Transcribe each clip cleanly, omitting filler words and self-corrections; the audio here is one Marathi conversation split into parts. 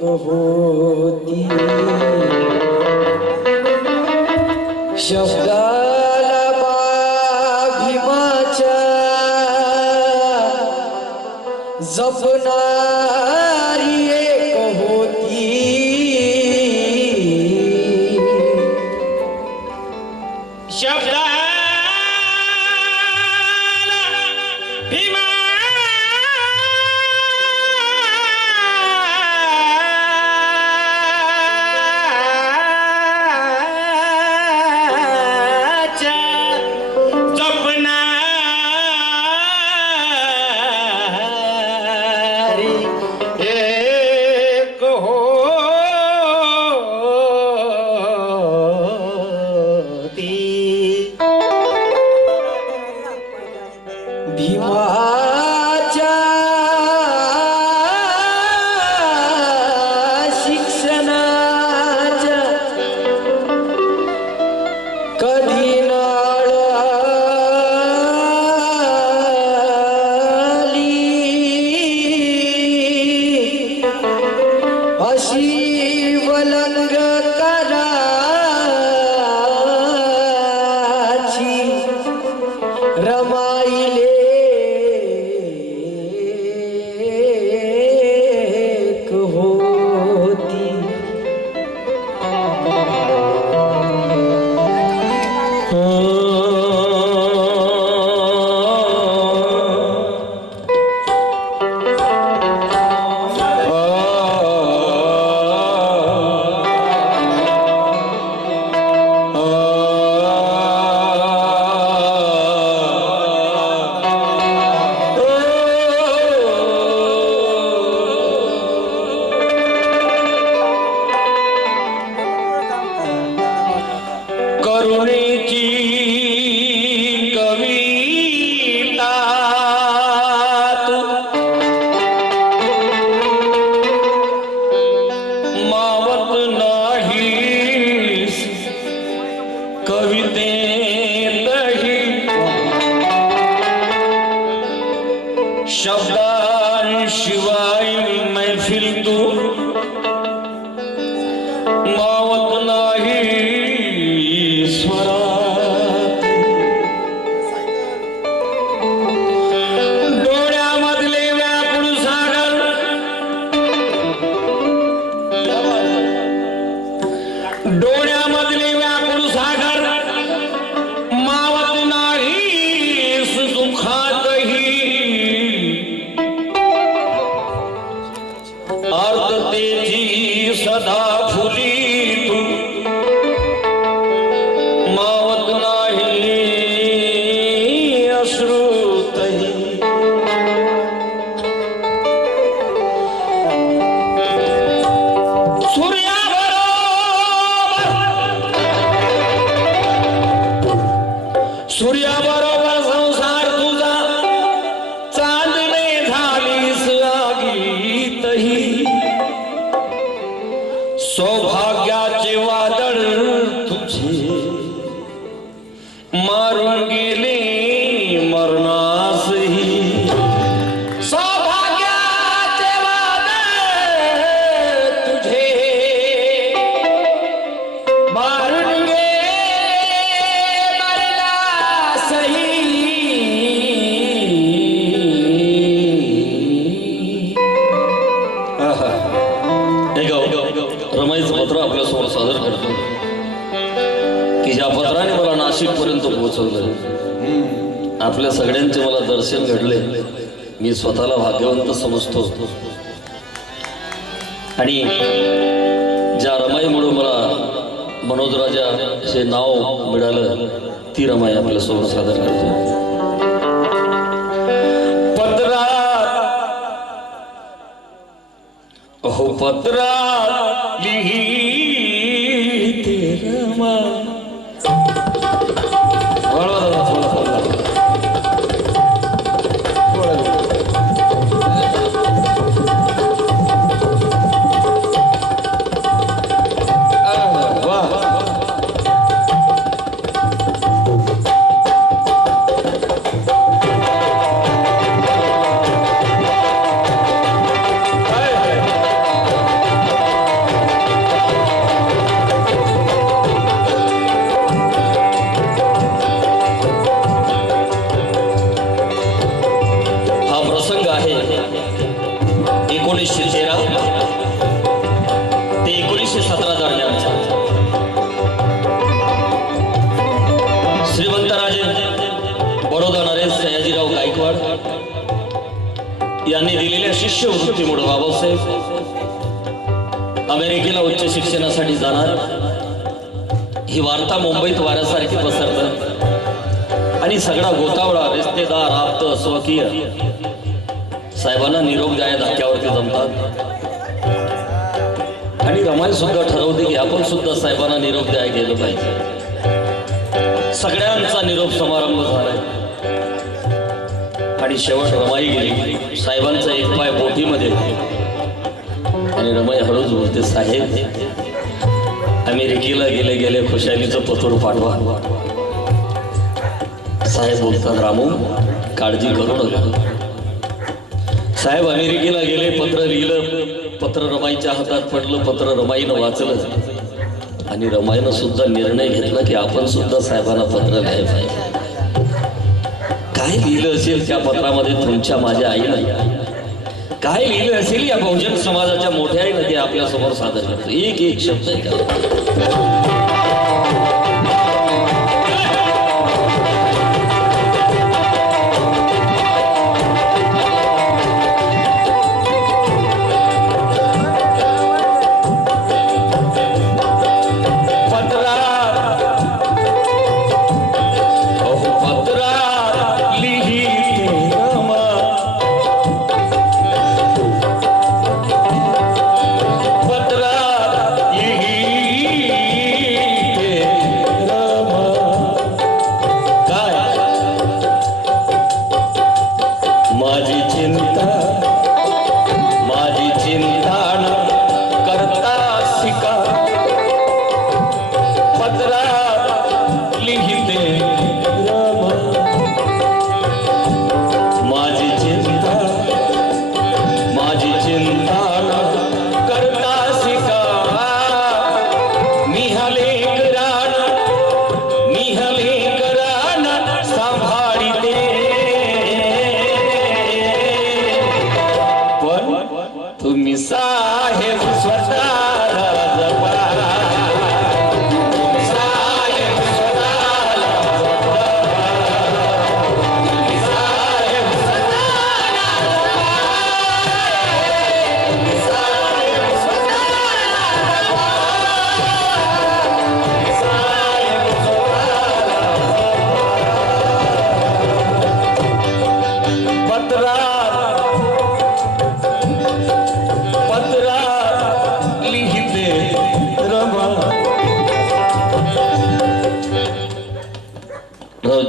होती शब्दाला भीमाच्या जपणारी एक होती शब्दाला भीमा भीमाच्या शिक्षणाच्या कधी नाळली अशी वलंग कराची रमाईले होती करुणेची कविता मावत नाहीस कवितेतही शब्दांशिवाय मैफिल तू मावत नाही डोळ्यामधले व्याकुळ सागर डोळ्यामधले व्याकुळ सागर मावत नाही सुखातही आर्ततेची सदा फुली तू मावत नाही अश्रुतही सूर्याबरोबर संसार तुझा चांदणे झालीस आगीतही सौभाग्याचे वादळ तुझे मारून गेले मरणासही सौभाग्याचे वादळ तुझे मारून गेले मरणासही रमाईचं पत्र आपल्यासमोर सादर करतो की ज्या पत्राने मला नाशिक पर्यंत पोहोचवलं आपल्या सगळ्यांचे मला दर्शन घडले मी स्वतःला भाग्यवंत समजतो आणि ज्या रमाईमुळे मला मनोज राजा हे नाव मिळालं ती रमाई आपल्यासमोर सादर करतो अहो पत्रात लिहिते रमा 1913 ते 1917 दरम्यानचा श्रीमंतराजे बडोदा नरेश सयाजीराव गायकवाड यांनी दिलेल्या शिष्यवृत्तीमुळे बाबासाहेब अमेरिकेला उच्च शिक्षणासाठी जाणार ही वार्ता मुंबईत वाऱ्यासारखी पसरतात आणि सगळा गोतावळा रिश्तेदार आप्त स्वकीय साहेबांना निरोप द्याय धक्क्यावरती जमतात आणि रमाई सुद्धा ठरवते की आपण सुद्धा साहेबांना निरोप द्याय गेलं पाहिजे. सगळ्यांचा निरोप समारंभ झालाय आणि शेवट रमाई गेली. साहेबांचा एक पाय बोटीमध्ये आणि रमाई हळूच बोलते, साहेब अमेरिकेला गेले गेले खुशालीचं पत्र पाठवा. साहेब बोलतात, रामू काळजी करू नका. साहेब अमेरिकेला गेले, पत्र लिहिलं, पत्र रमाईच्या हातात पडलं, पत्र रमाईनं वाचलं आणि रमाईनं सुद्धा निर्णय घेतला की आपण सुद्धा साहेबांना पत्र लिहायला पाहिजे. काय लिहिलं असेल त्या पत्रामध्ये तुमच्या माझ्या आईनं, काय लिहिलं असेल या बहुजन समाजाच्या मोठ्या आईनं ते आपल्या समोर सादर करतो. एक एक शब्द ऐका.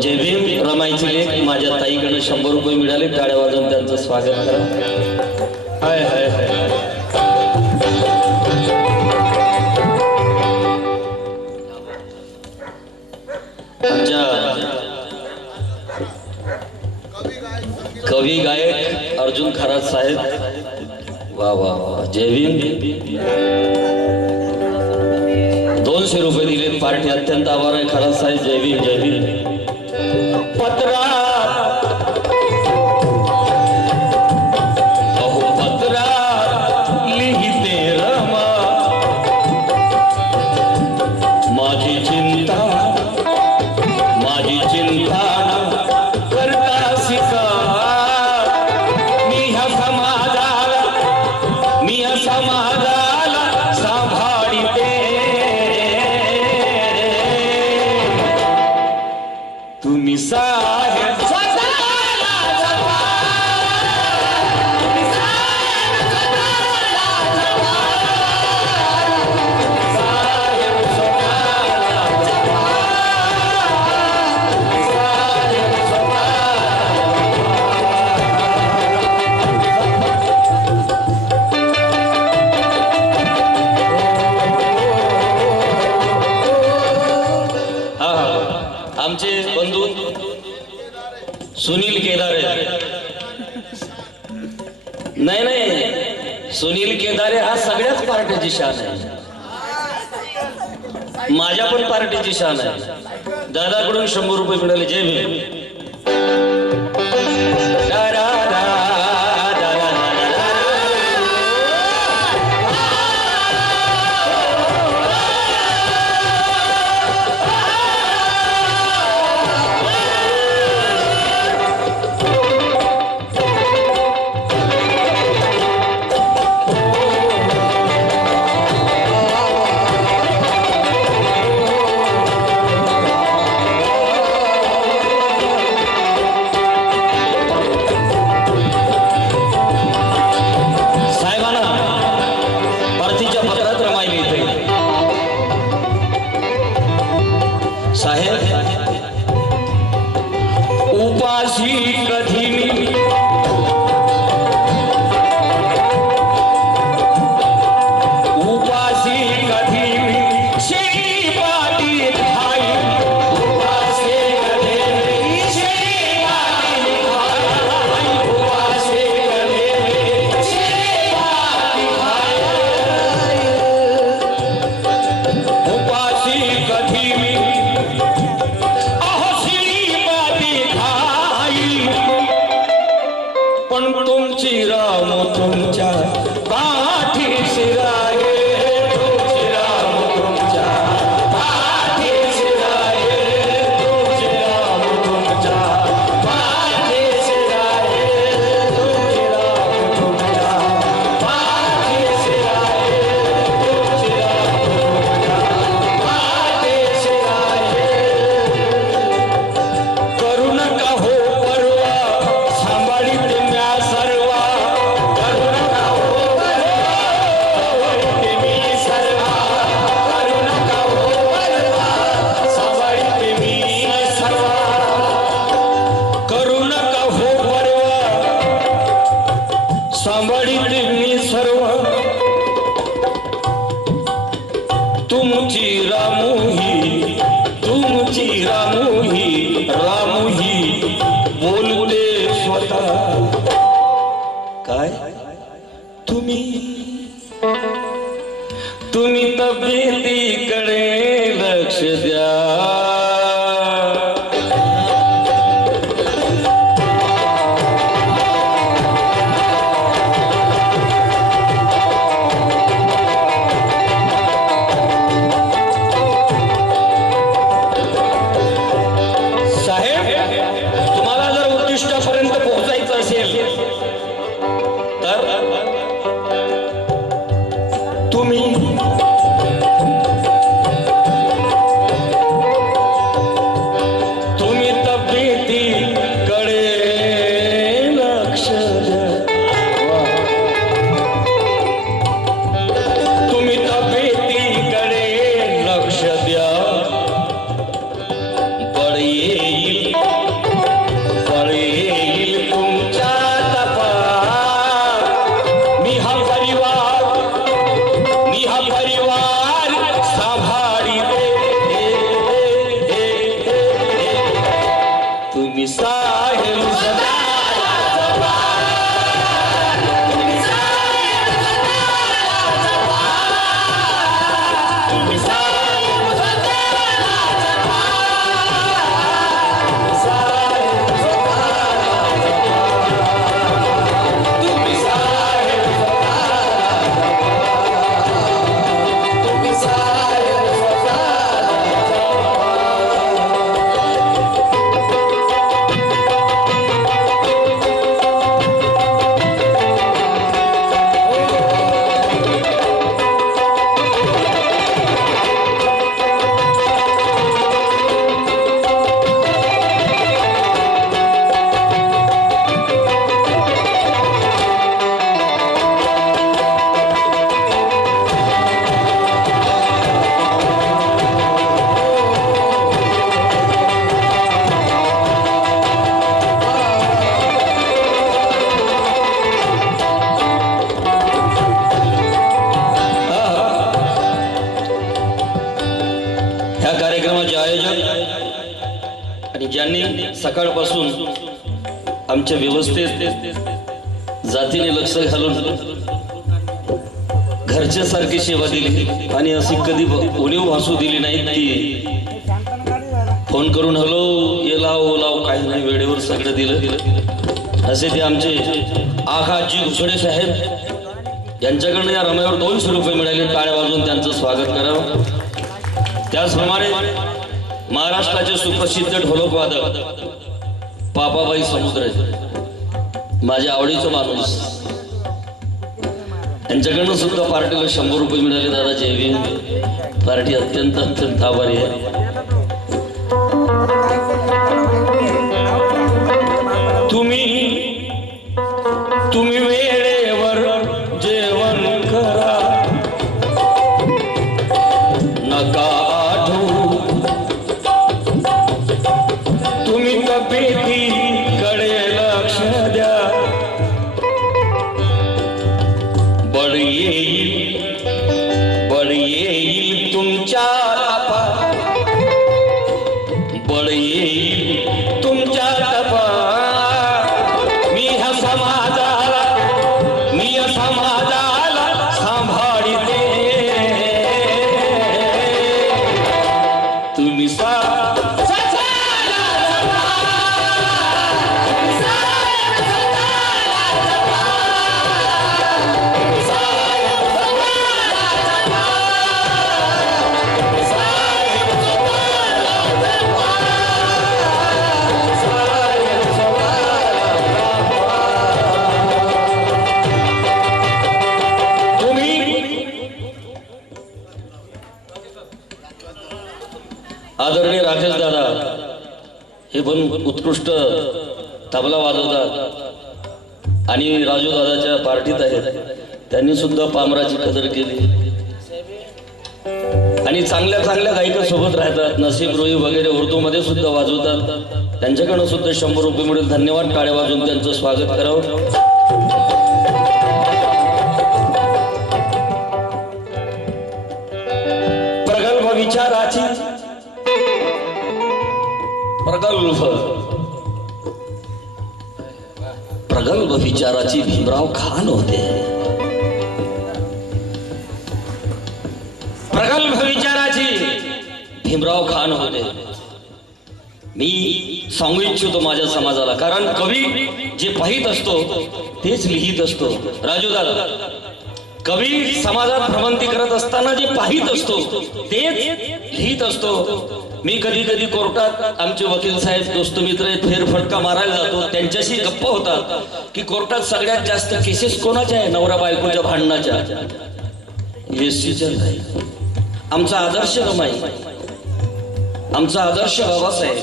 जय भीम. रमाईचे लेख माझ्या ताईकडे 100 रुपये मिळाले. टाळ्या वाजवून त्यांचं स्वागत करा. हाय हाय हाय. आमच्या कवी गायक अर्जुन खरात साहेब, वा वा वा. जय भीम. 200 रुपये दिलेत. पार्टी अत्यंत आभार आहे खरात साहेब. जय भीम जय भीम. पत्रा पत्रा लिहिते रमा, माझी चिंता करता शिका. मी ह्या समाजाला सांभाळते. तुम्ही साहेब आमचे बंधू सुनील केदारे. नाही, सुनील केदारे हा सगळ्याच पार्टीची शान आहे. माझ्या पण पार्टीची शान आहे. दादाकडून 100 रुपये मिळाले. जय भीम. तुमची राम तुमच्या पाठीशी राहील, तुमची राम तुमच्या पाठीशी राहील, तुमची राम तुमच्या पाठीशी राहील, तुमची राम तुमच्या पाठीशी राहील, तुमची राम तुमच्या पाठीशी राहील. करू नका हो परवा, सांभाळीत म्या सर्वा. करू नका हो परवा, सांभाळीत मी सर्वा. करू नका हो परवा, सांभाळीत मी सर्वा. करू नका हो परवा, सांभाळीत मी सर्व. तुमची रामुही, तुमची रामुही, रामुही बोलते स्वतः. काय तुम्ही तुम्ही तब्येतीकडे लक्ष द्या. साहेब, तुम्हाला जर उद्दिष्टापर्यंत पोहोचायचं असेल तर तुम्ही तुम्ही तब्येतीकडे लक्ष द्या. तुम्ही तब्येतीकडे लक्ष द्या. बळ येईल, बळ येईल तुमच्या तपा. मी हा परिवार, मी हा परिवार सांभाळीते. तुम्ही साहेब सदा जपा. तुम्ही साहेब सदा जपा. तुम्ही साहेब सदा जपा. साहेब सदा जपा. तुम्ही साहेब तुम्ही साहेब स्वतः ह्या कार्यक्रमाचे आयोजक आणि ज्यांनी सकाळपासून आमच्या व्यवस्थेत जातीने लक्ष घालून घरच्या सारखी सेवा दिली आणि अशी कधी उणीव भासू दिली नाही ती. फोन करून हॅलो ये लाव ओ लाव काही नाही, वेळेवर सगळं दिलं. असे ते आमचे आकाजी घुसडे साहेब यांच्याकडनं या रम्यावर 200 रुपये मिळाले. टाळ्या वाजवून त्यांचं स्वागत करावं. त्याचप्रमाणे महाराष्ट्राचे सुप्रसिद्ध ढोलकवादक पापाबाई समुद्र, माझ्या आवडीचं माणूस, यांच्याकडनं सुद्धा पार्टीला 100 रुपये मिळाले. दादा जय. पार्टी अत्यंत अत्यंत आभारी आहे. तुम्ही वेळेवर जेवण करा. नका आठवू. तुम्ही तब्येतीकडे लक्ष द्या. बळ येईल, बळ येईल तुमच्या तपा. बळ येईल तुमच्या तपा. मी ह्या समाजाला, मी या समाजाला सांभाळीते. तुम्ही आदरणीय राकेश दादा हे पण उत्कृष्ट तबला वाजवतात आणि राजू दादाच्या पार्टीत आहेत. त्यांनी सुद्धा पामराची कदर केली आणि चांगल्या चांगल्या गायिका सोबत राहतात. नसीब रोही वगैरे उर्दू मध्ये सुद्धा वाजवतात. त्यांच्याकडून सुद्धा 100 रुपये मिळेल. धन्यवाद. टाळ्या वाजवून त्यांचं स्वागत करावं. प्रगल्भ विचाराची प्रगल्भ विचाराची भीमराव खान होते. प्रगल्भ विचाराची भीमराव खान होते. मी सांगू इच्छितो माझ्या समाजाला, कारण कवी जे पाहित असतो तेच लिहित असतो. राजू दादा, कवी समाजात भ्रमंती करत असताना जे पाहित असतो तेच लिहित असतो. मी कधी कधी कोर्टात आमचे वकील साहेब दोस्त मित्र फेरफटका मारायला जातो. त्यांच्याशी गप्पा होतात की कोर्टात सगळ्यात जास्त केसेस कोणाच्या आहे? नवरा बायकोच्या भांडणाच्या. एससीच्या नाही. आमचा आदर्श रमाई, आमचा आदर्श बाबासाहेब.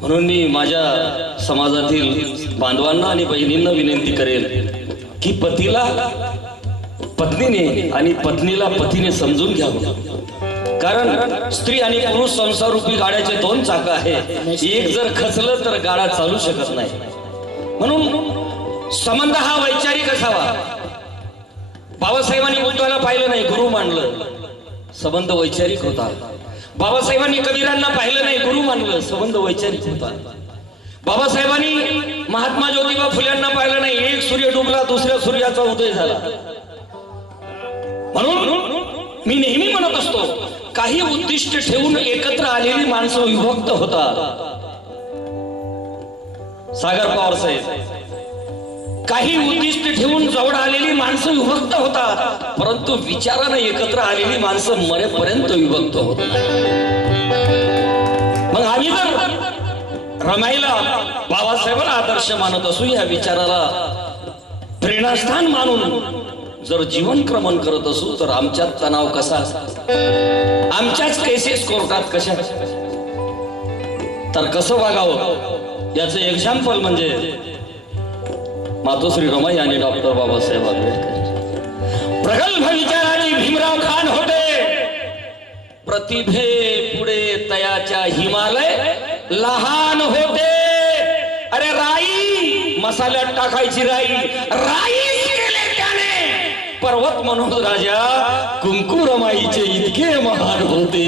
म्हणून मी माझ्या समाजातील बांधवांना आणि बहिणींना विनंती करेल की पतीला पत्नीने आणि पत्नीला पतीने समजून घ्यावं. कारण स्त्री आणि पुरुष संसार रूपी गाड्याचे 2 चाक आहे. एक जर खचलं तर गाडा चालू शकत नाही. म्हणून संबंध हा वैचारिक असावा. बाबासाहेबांनी बुद्धाला पाहिलं नाही, गुरु मानलं. संबंध वैचारिक होता. बाबासाहेबांनी कबीरांना पाहिलं नाही, गुरु मानलं. संबंध वैचारिक होता. बाबासाहेबांनी महात्मा ज्योतिबा फुल्यांना पाहिलं नाही. एक सूर्य डुबला, दुसऱ्या सूर्याचा उदय झाला. म्हणून मी नेहमी म्हणत असतो, काही उद्दिष्ट ठेवून एकत्र आलेली माणसं विभक्त होतात. सागर पवार साहेब, काही उद्दिष्ट ठेवून जवळ आलेली माणसं विभक्त होतात, परंतु विचारानं एकत्र आलेली माणसं मरेपर्यंत विभक्त होतात. मग आम्ही जर रमाईला बाबासाहेबांना आदर्श मानत असू, या विचाराला प्रेरणास्थान मानून जर जीवन क्रमण करत असू, तर आमच्यात तणाव कसा, आमच्याच केसेस कोर्टात कशा, तर कसं वागावं याचं एक्झाम्पल म्हणजे मातोश्री रमाई आणि डॉक्टर बाबासाहेब आंबेडकर. प्रगल्भ विचाराने भीमराव खान होते. प्रतिभे पुढे तयाच्या हिमालय लहान होते. अरे राई मसाल्यात टाकायची राई, राई पर्वत म्हणून राजा कुंकू रमाईचे इतके महान होते.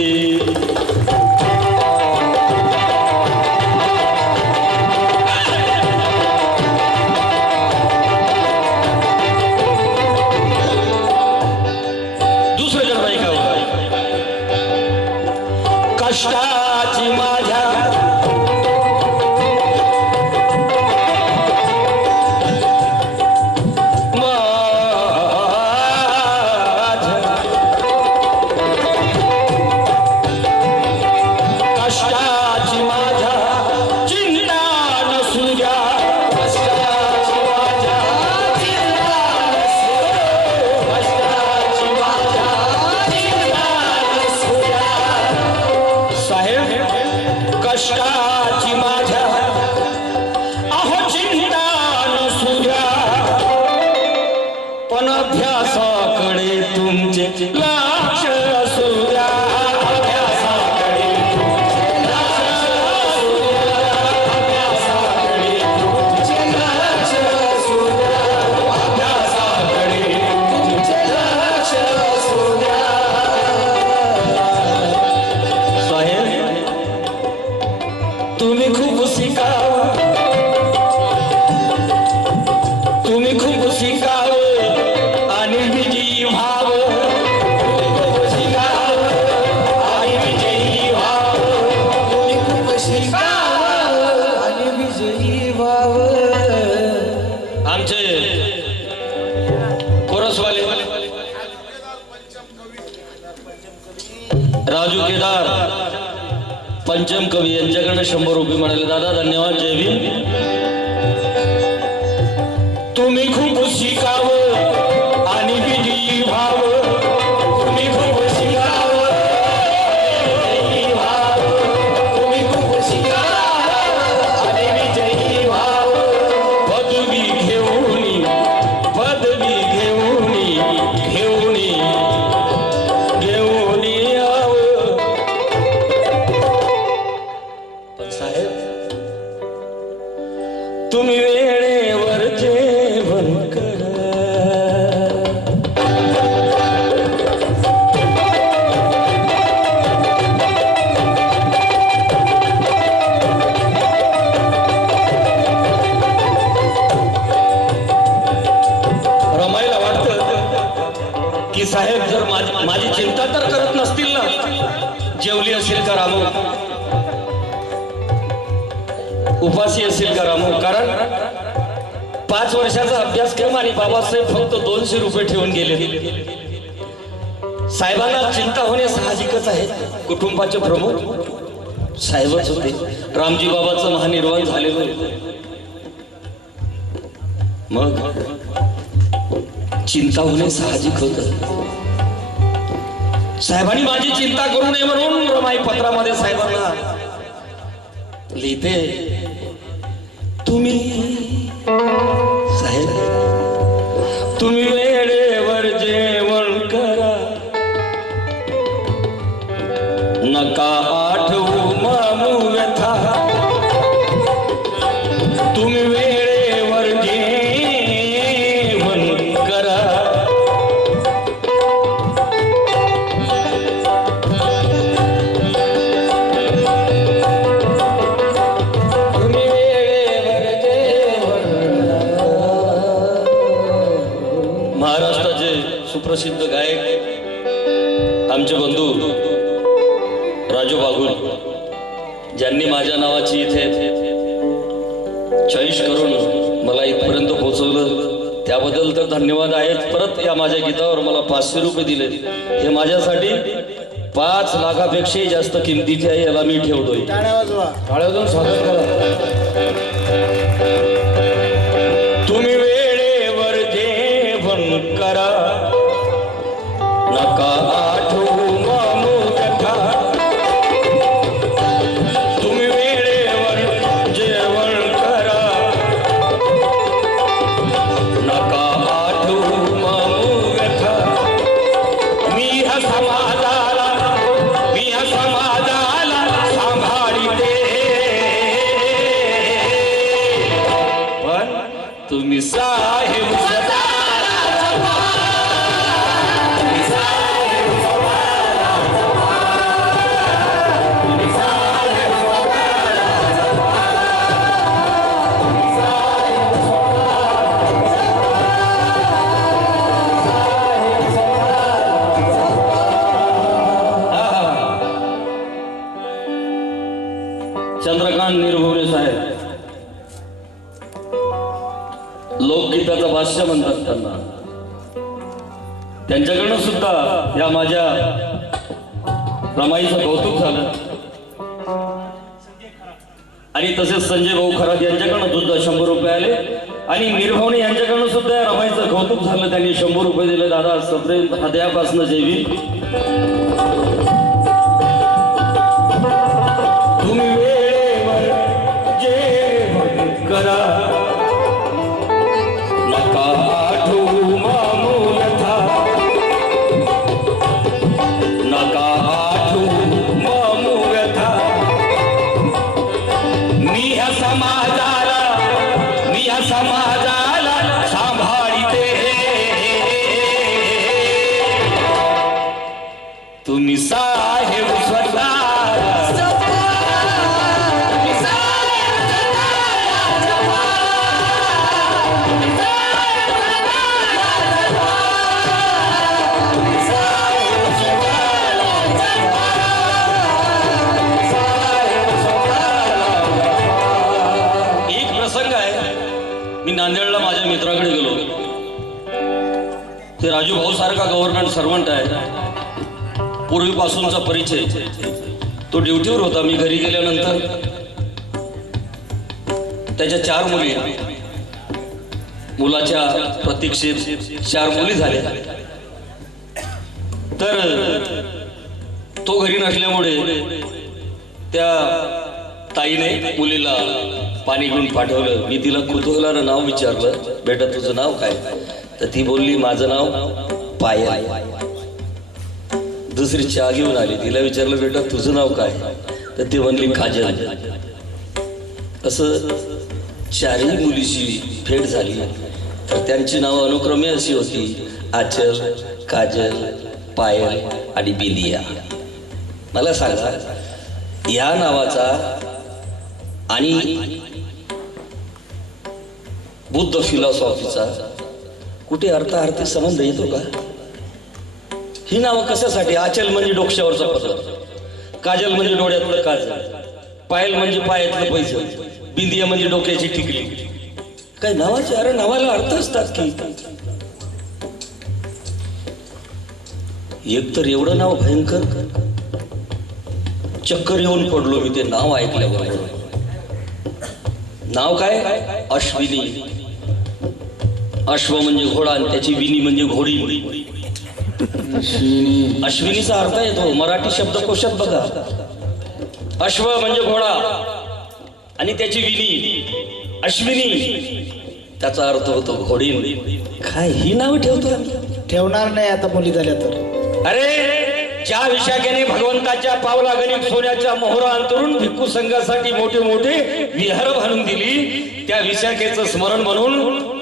दुसरं जन्म ऐका. कष्टाची माझ्या राजू केदार पंचम कवी यांच्याकडे 100 रुपये मिळाले. दादा धन्यवाद. जय भीम. तुम्ही खूप शिकावं आणि विजयी व्हावं. तुम्ही खूप शिकावं आणि विजयी व्हावं. साहेब जर माझी चिंता तर करत नसतील ना, जेवली असेल का रामू, उपासी असेल का रामू? कारण 5 वर्षाचा अभ्यासक्रम आणि बाबासाहेब फक्त 200 रुपये ठेवून गेले. साहेबांना चिंता होणे साहजिकच आहे. कुटुंबाचे प्रमुख साहेबच होते. रामजी बाबाचं महानिर्वाण झालेलं होतं. मग चिंता होणे साहजिक होत. साहेबांनी माझी चिंता करू नये म्हणून रमाई पत्रामध्ये साहेबांना लिहिते, तुम्ही साहेब तुम्ही वेळेवर जेवण करा, नका आठवू मामू व्यथा, तुम्ही वेळेवर जेवण करा. तुम्ही वेळेवर जेवण करा. महाराष्ट्राचे सुप्रसिद्ध गायक आमचे बंधू राजू बागुल, ज्यांनी माझ्या नावाची इथे चॉईस करून मला इथपर्यंत पोहोचवलं, त्याबद्दल तर धन्यवाद आहेत. परत या माझ्या गीतावर मला 500 रुपये दिले. हे माझ्यासाठी 5 लाखापेक्षाही जास्त किमतीचे आहे. याला मी ठेवतोय. टाळ्या स्वागत करा. तुम्ही वेळेवर जेवण करा, नका आठवू मामू व्यथा, तुम्ही वेळेवर जेवण करा, नका आठवू मामू व्यथा. मी ह्या समाजाला सांभाळते, पण तुम्ही साहेब चंद्रकांत निर्भुवने साहेब लोकगीताचं भाष्य म्हणतात त्यांना. त्यांच्याकडनं सुद्धा या माझ्या रमाईचं कौतुक झालं. आणि तसेच संजय भाऊ खरात यांच्याकडनं सुद्धा 100 रुपये आले. आणि निर्भवणे यांच्याकडनं सुद्धा या रमाईचं कौतुक झालं. त्यांनी 100 रुपये दिले. दादा सप्रेम हृदयापासून जेवी. तुम्ही वेळेवर जेवण करा, नका आठवू मामू व्यथा, नका आठवू मामू व्यथा. मी ह्या समाजाला सांभाळते, तुम्ही साहेब स्वतः नांदेडला माझ्या मित्राकडे गेलो. ते राजू भाऊ सारखा गव्हर्नमेंट सर्वंट आहे. पूर्वीपासूनचा परिचय. तो ड्युटीवर होता. मी घरी गेल्यानंतर त्याच्या 4 मुली, मुलाच्या प्रतीक्षेत 4 मुली झाल्या. तर तो घरी नसल्यामुळे त्या ताईने मुलीला पाणी घेऊन पाठवलं. मी तिला कुतूहलानं नाव विचारलं, बेटा तुझं नाव काय? तर ती बोलली माझं नाव पायल. दुसरी चहा घेऊन आली. तिला विचारलं बेटा तुझं नाव काय? तर ती म्हणली काजल. असं 4ही मुलीची भेट झाली. तर त्यांची नावं अनुक्रमे अशी होती, आचल, काजल, पायल आणि बिंदिया. मला सांगा, या नावाचा आणि बुद्ध फिलॉसॉफीचा कुठे अर्थार्थी संबंध येतो का? ही नावं कशासाठी? आचल म्हणजे डोक्यावरचा पदर, काजल म्हणजे डोळ्यातलं काजल, पायल म्हणजे पायातलं पैजल, बिंदिया म्हणजे डोक्याची टिकली. काय नावाचे? अरे नावाला अर्थ असतात की. एक तर एवढं नाव भयंकर, चक्कर येऊन पडलो मी ते नाव ऐकल्यावर. नाव काय? अश्विनी. अश्व म्हणजे घोडा आणि त्याची विनी म्हणजे घोडी. अश्विनीचा अर्थ येतो मराठी शब्दकोशात बघा. अश्व म्हणजे घोडा आणि त्याची विनी अश्विनी, त्याचा अर्थ होतो घोडी. काय ही नाव ठेवतो? ठेवणार नाही आता मुली झाल्या तर. अरे ज्या विशाखेने भगवंताच्या पावलागणिक सोन्याच्या मोहरा अंतरून भिक्खू संघासाठी मोठे मोठे विहार बांधून दिली, त्या विशाखेचं स्मरण म्हणून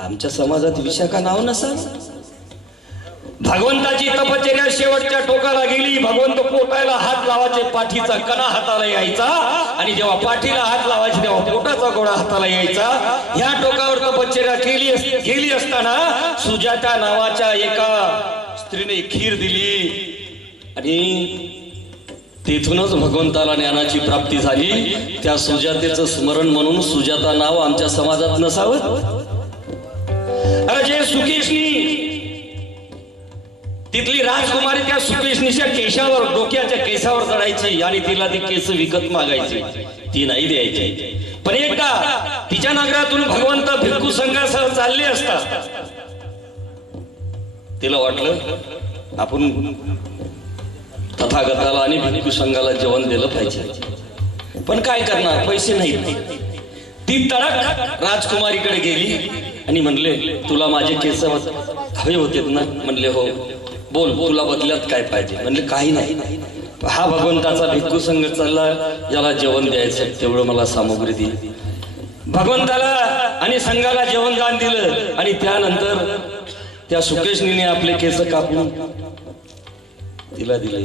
आमच्या समाजात विशाखा नाव नसा. भगवंताची तपश्चर्या शेवटच्या टोकाला गेली. भगवंत पोटायला हात लावायचे, पाठीचा कणा हाताला यायचा आणि जेव्हा पाठीला हात लावायचे तेव्हा पोटाचा गोळा हाताला यायचा. ह्या टोकावर तपश्चर्या केली असताना सुजाता नावाच्या एका स्त्रीने खीर दिली आणि तेथूनच भगवंताला ज्ञानाची प्राप्ती झाली. त्या सुजातेचं स्मरण म्हणून सुजाता नाव आमच्या समाजात नसावं. अरे जे सुकेशनी, तिथली राजकुमारी त्या सुकेशनीच्या केशावर, डोक्याच्या केसावर चढायची आणि तिला ती केस विकत मागायची, ती नाही द्यायची. पण एकदा तिच्या नगरातून भगवंत भिक्खू संघासह चालले असता तिला वाटलं आपण तथागताला आणि भिक्खू संघाला जेवण दिलं पाहिजे. पण काय करणार, पैसे नाहीत. ती तडक राजकुमारीकडे गेली आणि म्हणले तुला माझे केस हवे होते ना? म्हणले हो. बोल, तुला बदल्यात काय पाहिजे? म्हणले काही नाही. हा भगवंताचा भिक्खू संघ चालला, याला जेवण द्यायचं, तेवढं मला सामग्री दे. भगवंताला आणि संघाला जेवण दान दिलं आणि त्यानंतर त्या सुकेशनीने आपले केस कापून तिला दिले.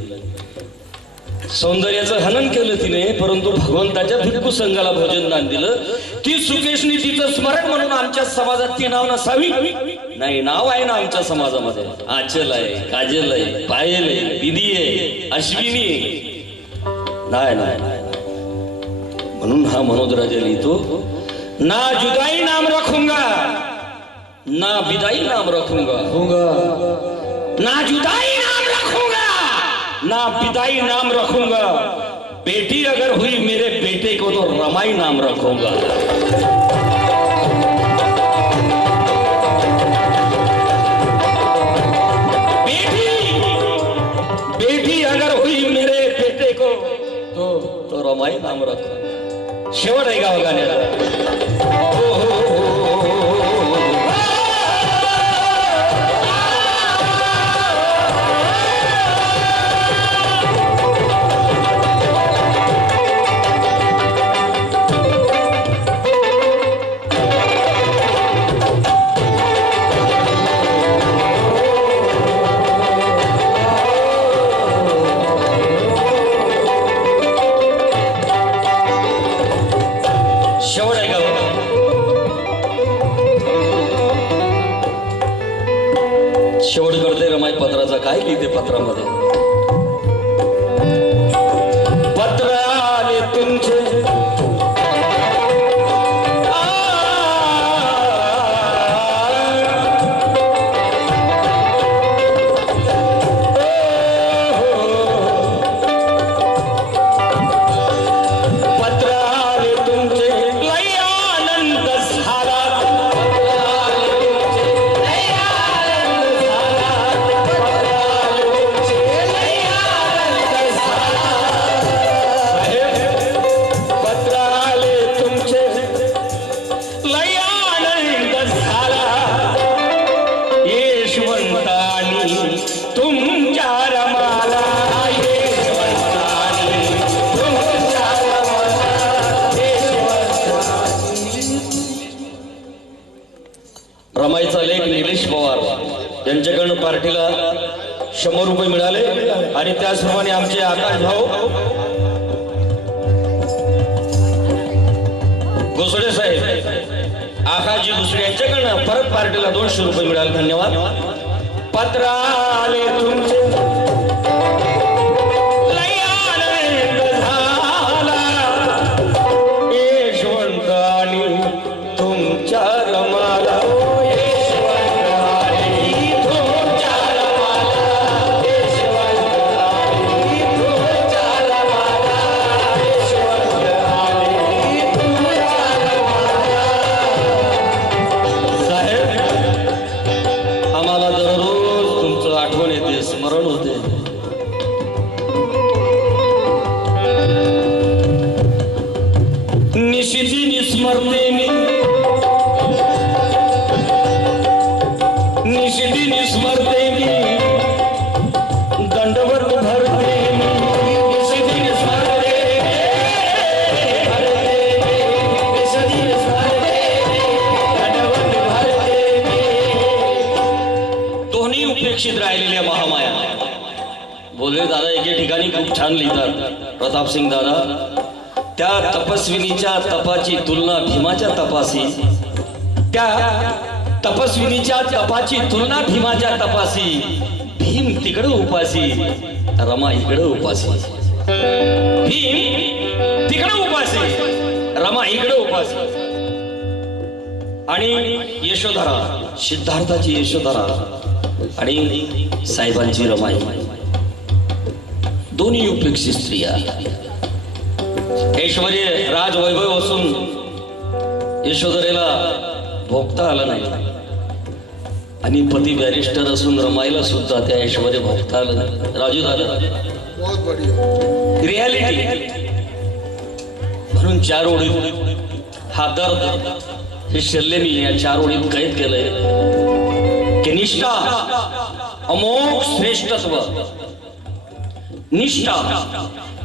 सौंदर्याचं हनन केलं तिने, परंतु भगवंताच्या भिक्खू संघाला भोजन दान दिलं. ती सुकेशनी तिचं स्मरण म्हणून आमच्या समाजात ती नाव नसावी? नाही, नाव आहे ना आमच्या समाजामध्ये. आचल आहे, काजल आहे, पायल आहे, विधी आहे, अश्विनी आहे. नाही नाही, म्हणून हा मनोज राजा लिहितो, ना जुदाई नाम रखूंगा ना बिदाई नाम रखूंगा, ना जुदाई नाम रखूंगा ना बिदाई नाम रखूंगा, बेटी अगर हुई मेरे बेटे को तो रमाई नाम रखूंगा. बेटी अगर हुई मेरे बेटे को तो रमाई नाम रखूंगा. शेवट आहे गाव गाण्याला. शेवट करते रमाई पत्राचा. काय लिहिते पत्रामध्ये? पत्र आले तुमचे रमाईचा लेख निलेश पवार यांच्याकडून पार्टीला 100 रुपये मिळाले आणि त्याचप्रमाणे आमचे आकाश भाऊ घोसडे साहेब, आकाशजी दुसरे यांच्याकडनं परत पार्टीला 200 रुपये मिळाले. धन्यवाद. पत्र आले तुमचे लय आनंद झाला यशवंत आणि तुमच्या रमाला यशवंत आणि तुमच्या रमाला यशवंत आणि तुमच्या रमाला यशवंत आणि तुमच्या रमाला साहेब आम्हाला दररोज तुमचं आठवण येते स्मरण होते निशिती निस्मरते मी निशिती निस्मरते मी दंडवत भरते मी निशिती निस्मरते भरते मी निशिती निस्मरते दंडवत भरते मी दोन्ही उपेक्षित राहिलेल्या महामाया बोलले दादा एके ठिकाणी खूप छान लिहितात प्रतापसिंग दादा त्या तपस्विनीच्या तपाची तुलना भीमाच्या तपासी त्या तपस्विनीच्या तपाची तुलना भीमाच्या तपासी भीम तिकडे उपासी रमा इकडे उपासी भीम तिकडे उपासी रमा इकडे उपासी आणि यशोधरा सिद्धार्थाची यशोधरा आणि साहेबांची रमाई दोन्ही उपेक्षित स्त्रिया ऐश्वर्य राजवैभव असून यशोधरेला भोगता आलं नाही आणि पती बॅरिस्टर असून रमाईला सुद्धा त्या ऐश्वर्य भोगता आलं नाही राजू दादा रियालिटी म्हणून चार ओळीत हा दर्द हे शल्य मी या चार ओळीत कैद केलंय की निष्ठा अमोघ श्रेष्ठत्व निष्ठा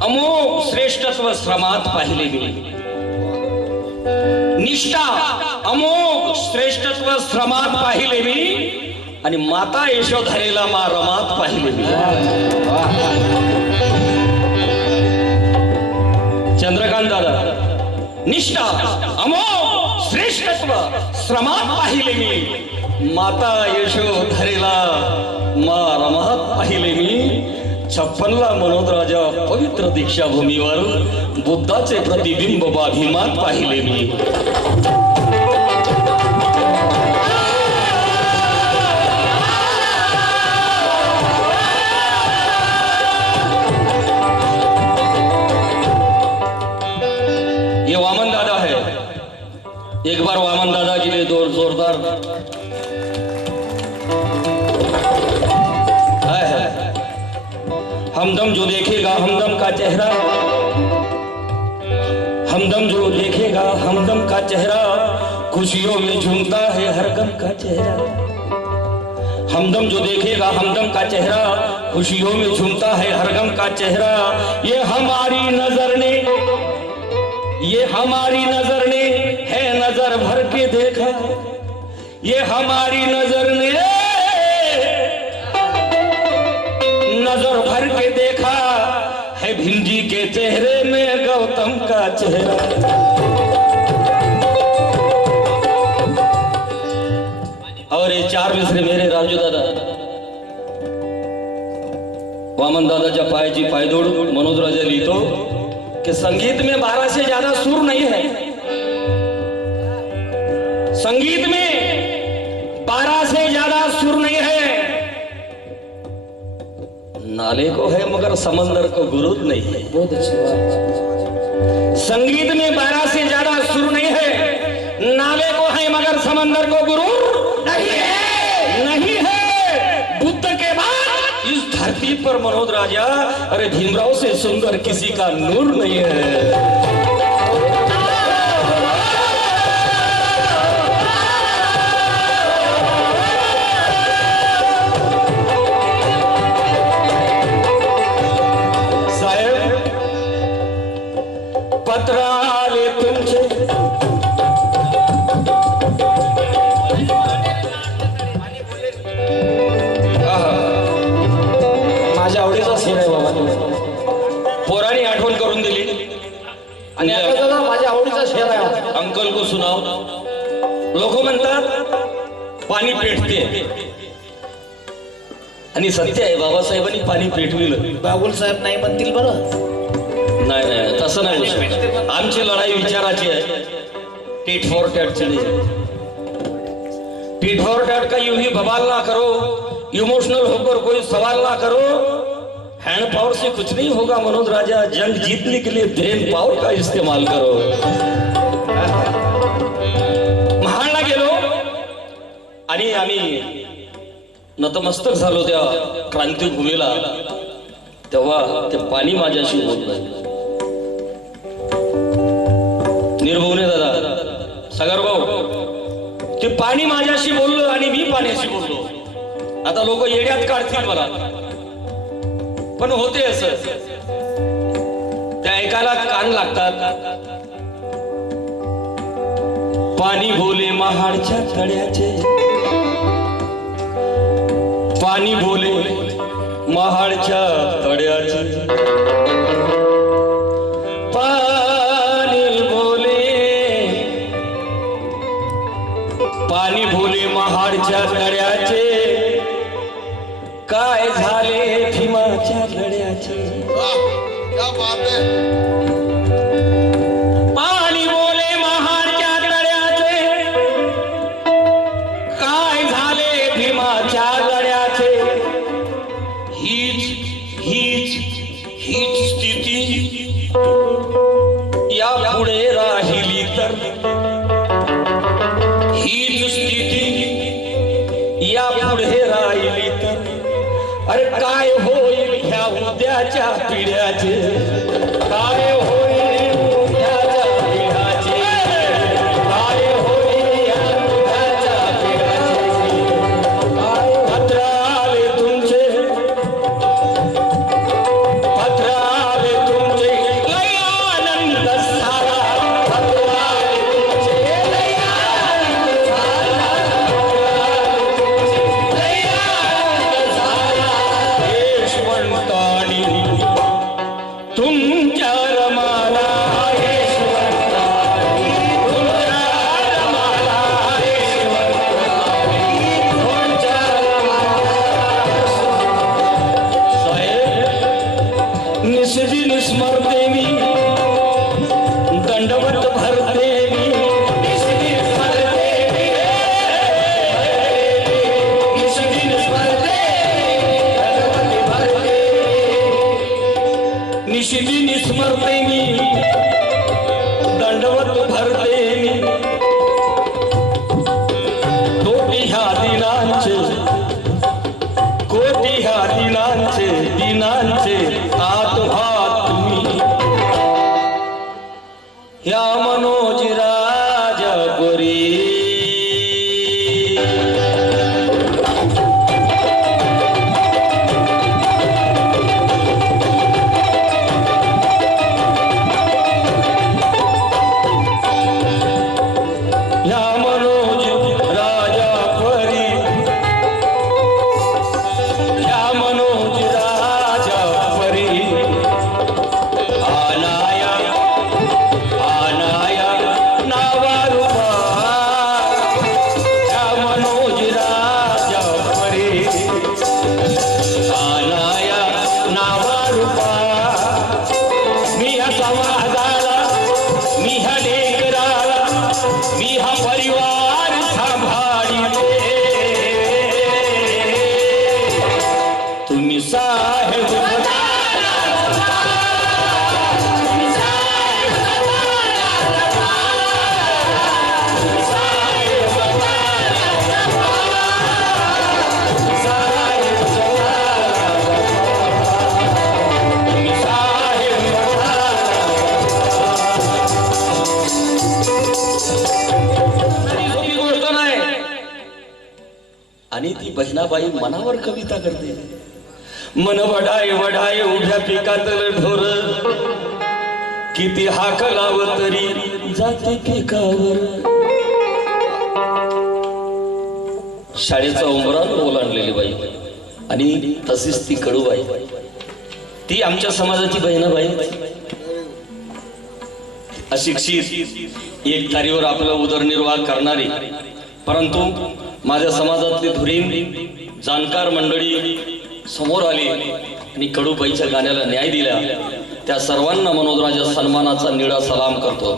अमोघ श्रेष्ठत्व श्रमात पाहिले मी निष्ठा अमोघ श्रेष्ठत्व श्रमात पाहिले मी आणि माता यशोधरेला मा रमात पाहिले मी चंद्रकांत दादा निष्ठा अमोघ श्रेष्ठत्व श्रमात पाहिले मी माता यशोधरेला मा रमात पाहिले मी 56ला मनोद राजा पवित्र दीक्षाभूमीवर बुद्धाचे प्रतिबिंब बाभिमात पाहिले मी ये वामन दादा है एक बार वामन दादा के लिए जोरदार हमदम जो देखेगा हमदम का चेहरा हमदम जो देखेगा हमदम का चेहरा खुशियों में झूमता है हर गम का चेहरा हमदम जो देखेगा हमदम का चेहरा खुशियों में झूमता है हर गम का चेहरा ये हमारी नजर ने है नजर भर के देखा ये हमारी नजर ने नजर भर के देखा है भिंडी के चेहरे में गौतम का चेहरा और ये चार मिसरे मेरे राजू दादा वामन दादाच्या पायाची पायदोड मनोज राजा लिहितो कि संगीत में 12 से ज्यादा सुर नहीं है संगीत में 12 से ज्यादा सुर नहीं है नाले को है मगर समंदर को गुरूर नहीं है बहुत अच्छी बात संगीत में 12 से ज्यादा सुर नहीं है नाले को है मगर समंदर को गुरूर नहीं है बुद्ध के बाद इस धरती पर मनोज राजा अरे भीमराव से सुंदर किसी का नूर नहीं है पत्र आले तुमचे माझ्या आवडीचा सीन आहे बाबा पोराने आठवण करून दिली आणि आता माझ्या आवडीचा शेर आहे अंकल को सुनाव लोक म्हणतात पाणी पेटते आणि सत्य आहे, बाबासाहेबांनी पाणी पेटविलं. बाबुल साहेब नाही म्हणतील बरं. नाही नाही तसं नाही होऊ शकत. आमची लढाई विचाराची आहे, टेट फॉर टॅटची नाही. टेट फॉर टैट का यूं ही बवाल ना करो, इमोशनल होकर कोई सवाल ना करो. हैंड पावर से कुछ नहीं होगा मनोज राजा, जंग जीतने के लिए ब्रेन पावर का इस्तेमाल करो. महाडला गेलो आणि आम्ही नतमस्तक झालो त्या क्रांतीभूमीला. तेव्हा ते पाणी माझ्याशी बोललं. निर्भवने दादा, सागर भाऊ, ते पाणी माझ्याशी बोललं आणि मी पाण्याशी बोललो. आता लोक येड्यात काढतील मला, पण होते असं. त्या ऐकायला कान लागतात. पाणी बोले महाडच्या तळ्याचे, पाणी बोले महाडच्या तळ्याचे, पाणी बोले महाडच्या तळ्याचे, काय झाले भीमाच्या लढ्याचे. क्या बात है. पाणी बोले महाडच्या तळ्याचे, काय झाले भीमाच्या लढ्याचे. हीच स्थिती या पुढे राहिली तर, हीच स्थिती या पुढे राहिली तर, अरे काय होईल ह्या उद्याच्या पिढ्याचे, काय होईल उद्याच्या पिढ्याचे, काय होईल ह्या उद्याच्या पिढ्याचे. पत्र आले तुमचे, पत्र आले तुमचे, लय आनंद झाला. पत्र आले तुमचे, लय आनंद झाला. लय आनंद झाला. यशवंतानी तुमच्या रमाला, यशवंतानी तुमच्या रमाला, यशवंतानी तुमच्या रमाला. साहेब निस्दिन स्मरते मी, दंडवत भरते मी. निस्दिन स्मरते मी, निस्दिन स्मरते, दंडवत भरते. निशिदिन स्मरते मी, दंडवत भरते मी. कोटी ह्या दिनांचे, कोटी ह्या दिनांचे आत भात तुम्ही. या मनोज राजा गोरी. या मनोज राजा परी, या मनोज राजा परी. आनाया आनाया नावारूपा, या मनोज राजा परी. आनाया नावारूपा. मी ह्या समाजाला, मी ह्या लेकराला, मी हा परिवार सांभाळिते. तुम्ही साहेब गोष्ट नाही. आणि ती बहिणाबाई मनावर कविता करते. मन वडाय वडाय उभ्या पिकातल ढोर, किती हाक लाव तरी जाते पिकावर. शाळेचा उंबरात ओलांडलेली बाई, आणि तशीच ती कडूबाई. ती आमच्या समाजाची बहिणाबाई. अशिक्षित, एक तारीवर आपला उदरनिर्वाह करणारी, परंतु माझ्या समाजातली धुरीण जाणकार मंडळी समोर आली आणि कडूबाईच्या गाण्याला न्याय दिला, त्या सर्वांना मनोजराजा सन्मानाचा निळा सलाम करतो.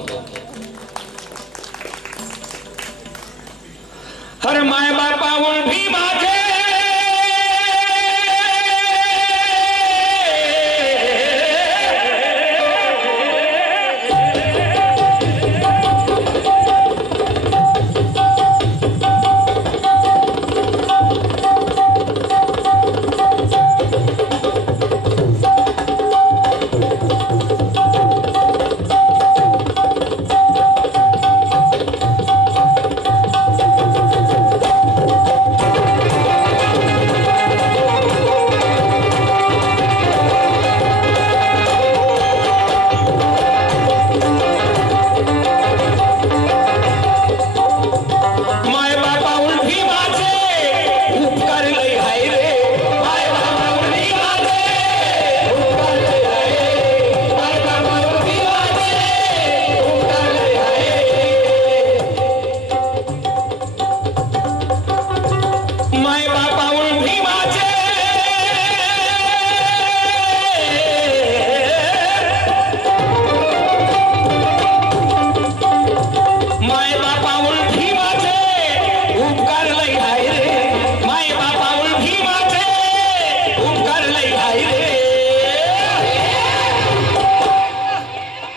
हर माय बापावून भी माझे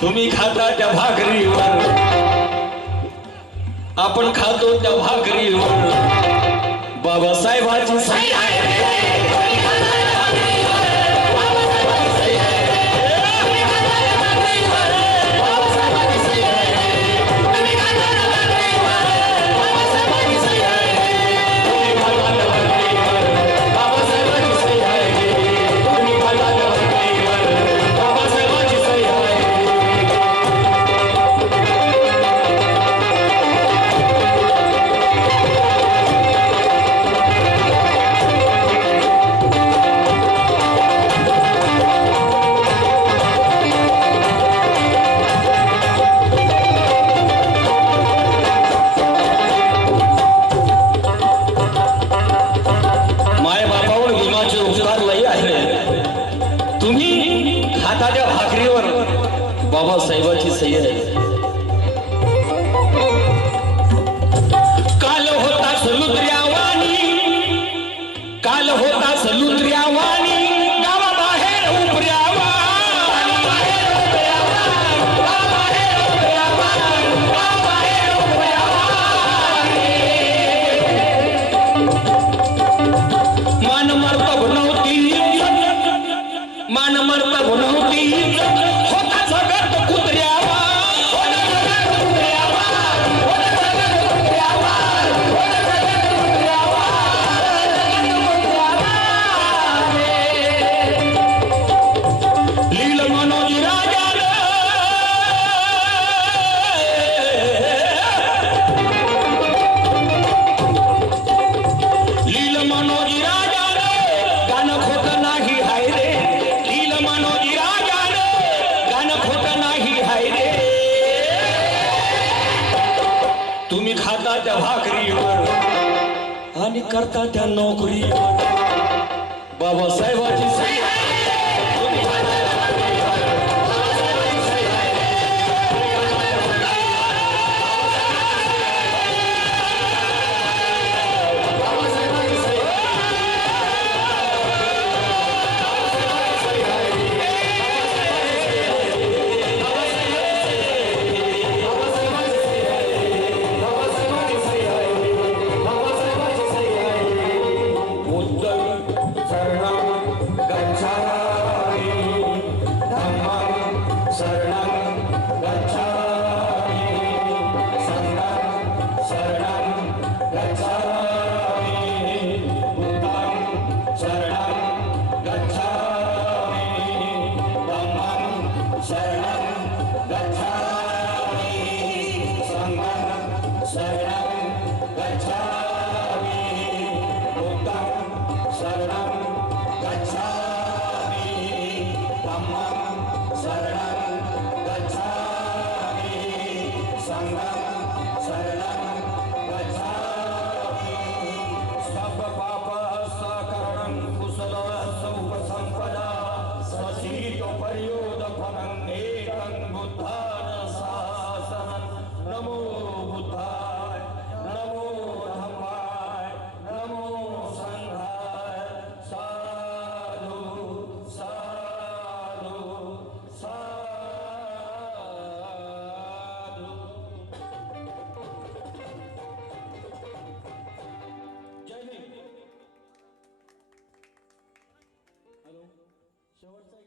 तुम्ही खाता त्या भाकरीवर, आपण खातो त्या भाकरीवर बाबासाहेबांची सही आहे. बाबासाहेबांची सही आहे. काल होता सलुत्र्यावाणी, काल होता सलुत्र्यावाणी, गावाबाहेर उपऱ्यावाणी, मान मर्तब नव्हती, मान मर्तब नव्हती, होता जगत तुम्ही खाता त्या भाकरीवर आणि करता त्या नोकरीवर बाबासाहेबांची सही आहे. गच्छा शेवटचा